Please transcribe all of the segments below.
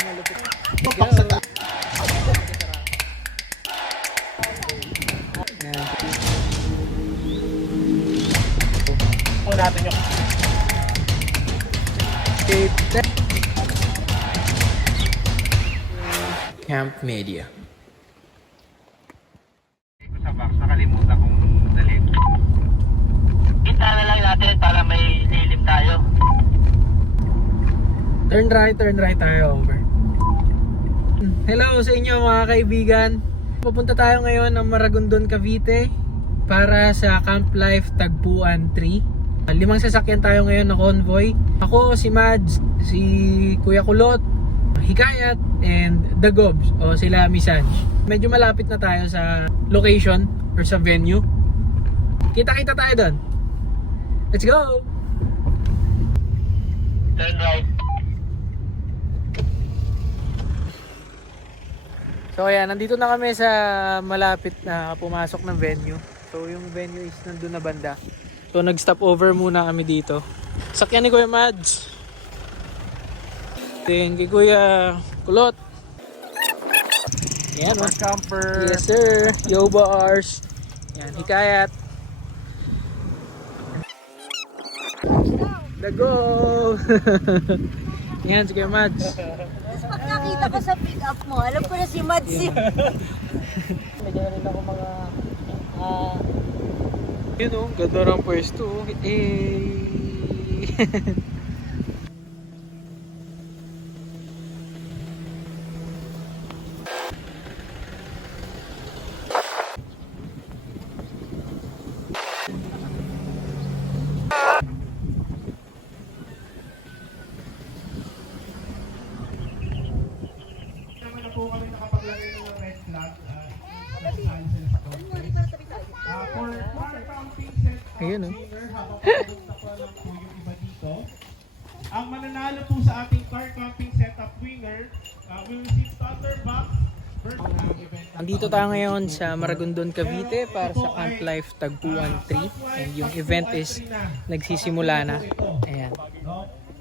malupit. Yan. Kung natin yung Camp Media. sa box, nakalimutan kong dalhin. Kita na lang natin para may lilim tayo. Turn right tayo over. Hello sa inyo mga kaibigan. Pupunta tayo ngayon ng Maragondon, Cavite para sa Camp Life Tagpuan 3. 5 sasakyan tayo ngayon na convoy. Ako, si Mads, si Kuya Kulot, Hikayat, and The Gobs o sila Misanj. Medyo malapit na tayo sa location or sa venue. Kita-kita tayo doon. Let's go! Turn right. So ayan, nandito na kami sa malapit na pumasok ng venue. So yung venue is nandun na banda. So nag-stop over muna kami dito. Sakyan ni Kuya Mads. Then kay Kuya Kulot. Yan o. Camper. Yes sir. Yo bars. Yan, Hikayat. Dago! Yan si Kuya Mads. Pag nakita ko sa pick up mo, alam ko na si Mads yun. Medyo rin ako mga yun o, ganda ng pwesto. Po kami nakapaglagay ng red flag. For car camping set Ayun, oh. winner, habang pupunta po lang po yung iba dito. Ang mananalo po sa ating car camping setup winner will receive starter box. Andito tayo ngayon sa Maragondon, Cavite para sa Camp Life Tagpuan 3. And yung event is nagsisimula na. Ayan.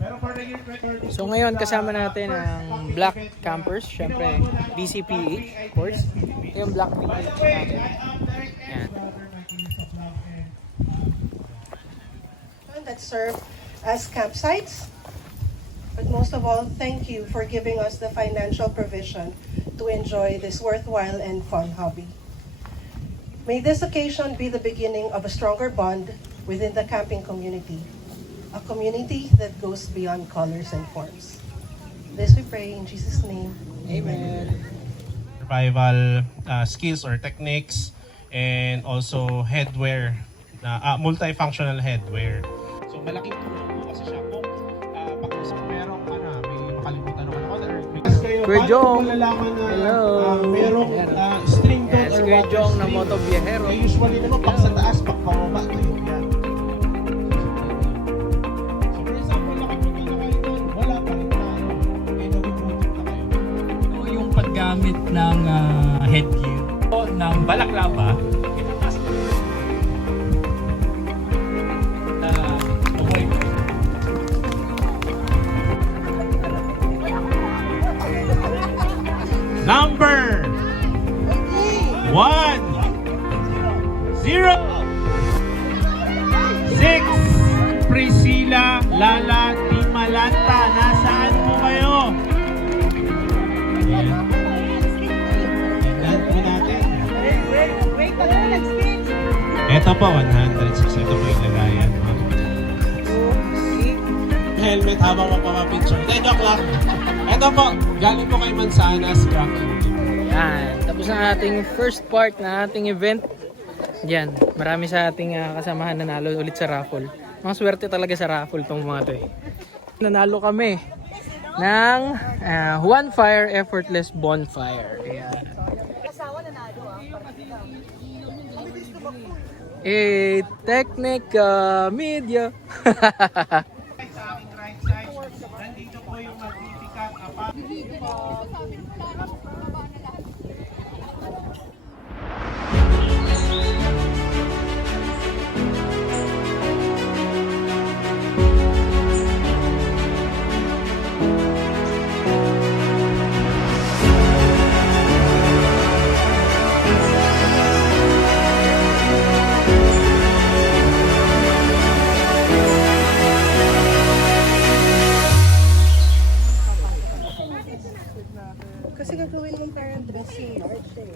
Pero for the year record, So ngayon kasama natin ang Black Campers, syempre BCPH, of course. Ito yung Black PH natin. Ayan. That serve as campsites. But most of all, thank you for giving us the financial provision to enjoy this worthwhile and fun hobby. May this occasion be the beginning of a stronger bond within the camping community, a community that goes beyond colors and forms. This we pray in Jesus' name. Amen. survival skills or techniques, and also headwear, multifunctional headwear. So malaking tulong po kasi siya kung merong may makalimutan naman ako. Kuya Jong. Hello. Merong string doon Ayan, si Kuya Jong na motobiahero. Usually naman pag sa taas, pag pababa, tuyo yan. So for example, nakapunta na kayo doon, wala pa rin tayo. Nagugutom na kayo. Ito yung paggamit ng headgear o ng balaklava. Number 1 0 6 Priscilla Lala Timalanta, nasaan po kayo? Ayan. Tingnan po natin. Ito po 106. Ito po yung lagayan. Helmet habang magpapapicture. Then joke lang. Ito po, galing po kay Mansanas, Cracking. Yan, tapos ang ating first part na ating event. Yan, marami sa ating kasamahan nanalo ulit sa raffle. Mga swerte talaga sa raffle tong mga to eh. Nanalo kami ng one fire effortless bonfire. Ayan. Technica Media. Sa aking right side, nandito po yung magnificat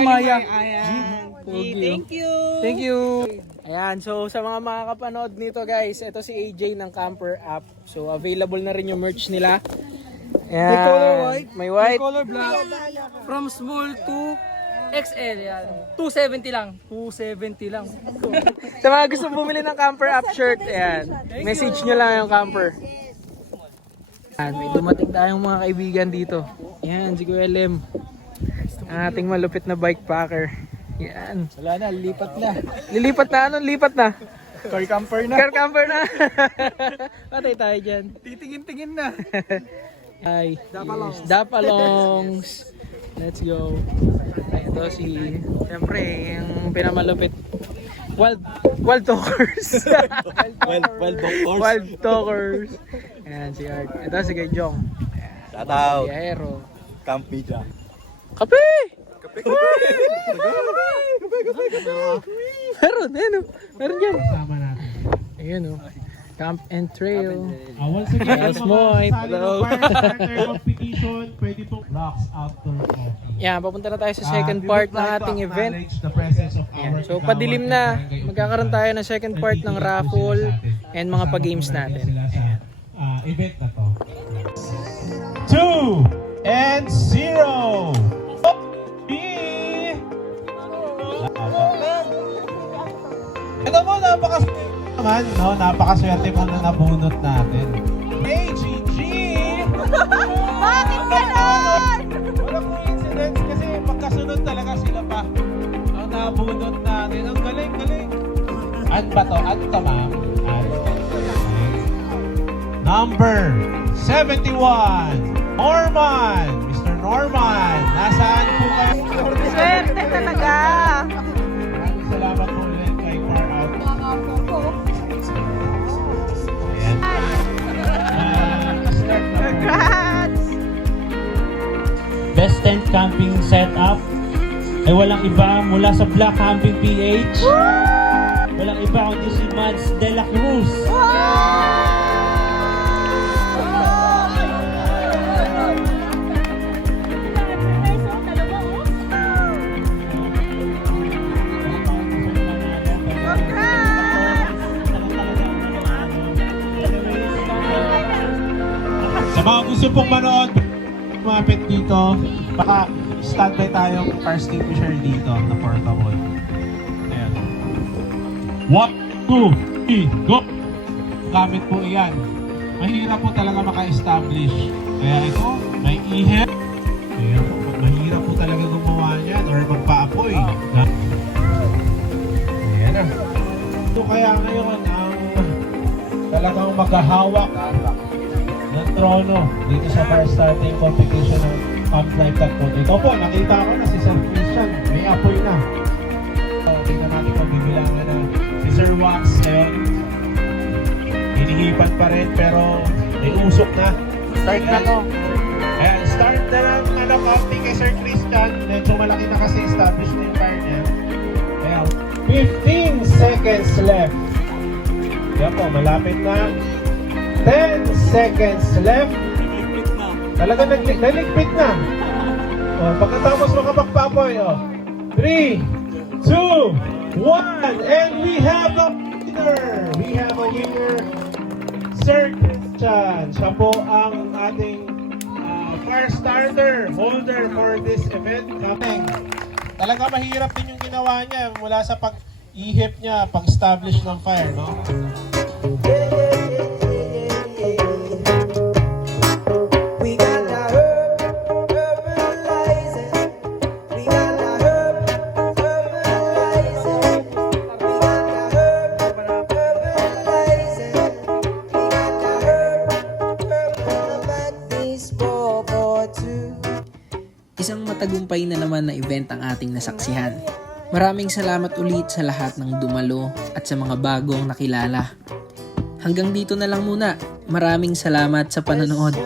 Maya. Thank you. Thank you. Ayan, so sa mga makakapanood nito guys, ito si AJ ng Camper app. So available na rin yung merch nila. Ayan. May color white. May white. May color black. From small to XL yan. 270 lang. 270 lang. Sa mga gusto bumili ng Camper app shirt, ayan. Message nyo lang yung Camper. Ayan, may dumating tayong mga kaibigan dito. Ayan, si Kuya Lem. Ang ating malupit na bike packer. Yan. Wala na, lipat na. Lilipat na? Anong lipat na? Car camper Car camper na. Patay tayo dyan. Titingin-tingin na. Ay, yes. Dapalongs. Let's go. Ay, ito si, siyempre, yung pinamalupit. Wild talkers. Wild talkers. Ayan, si Art. Ito si Kay Jong. Shout out. Si Aero. Campi dyan. Kape! Meron, ano? Meron dyan. Kasama natin. Ayun o. Camp and Trail. Once again, Yes, Moy. Hello. Starter competition, pwede po Rocks Outdoor PH. Yan, papunta na tayo sa second part ng ating event. Yan. So, padilim na. Magkakaroon tayo ng second part ng raffle and mga pa-games natin. Event na to. 2 and 0. Ito mo, napakaswerte mo na nabunot natin. AGG! Bakit ganon? Walang coincidence kasi magkasunod talaga sila pa. Ang nabunot natin. Ang galing. Ano ba to? Ano to, ma'am? Number 71, Norman! Mr. Norman, nasaan po kayo? Swerte talaga. Maraming salamat po ulit kay Far Out. Ayan. Congrats! Best tent camping setup ay walang iba mula sa Black Camping PH. Walang iba kundi si Mads De La Cruz. Sa mga gusto pong manood, lumapit dito, baka standby tayong fire extinguisher dito na portable. Ayan. 1, 2, 3, go! Gamit po iyan. Mahirap po talaga maka-establish. Kaya ito, may ihip. Ayan po, mahirap po talaga gumawa niyan or magpa-apoy. Ayan na. So kaya ngayon, ang talagang maghahawak ng trono dito sa fire starting competition ng campinglife Tagpuan. Ito po, nakita ko na si Sir Christian, may apoy na. So, tingnan natin kung bibilangan na si Sir Wax ngayon. Hinihipan pa rin pero may usok na. Start na to. Ayan, start na lang camping kay Sir Christian. Medyo malaki na kasi establish na yung fire niya. Ayan, 15 seconds left. Yan po, malapit na. 10 seconds left. Talaga naligpit na. O, pagkatapos makapagpapoy, 3, 2, 1, and we have a winner! We have a winner, Sir Christian. Siya po ang ating fire starter holder for this event coming. Talaga mahirap din yung ginawa niya mula sa pag-ihip niya, pag-establish ng fire, no? Isang matagumpay na naman na event ang ating nasaksihan. Maraming salamat ulit sa lahat ng dumalo at sa mga bagong nakilala. Hanggang dito na lang muna. Maraming salamat sa panonood.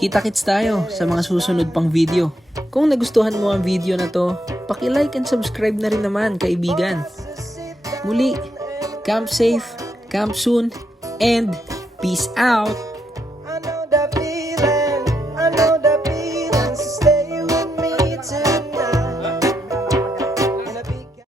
Kita-kits tayo sa mga susunod pang video. Kung nagustuhan mo ang video na to, paki-like and subscribe na rin naman, kaibigan. Muli, camp safe, camp soon, and peace out!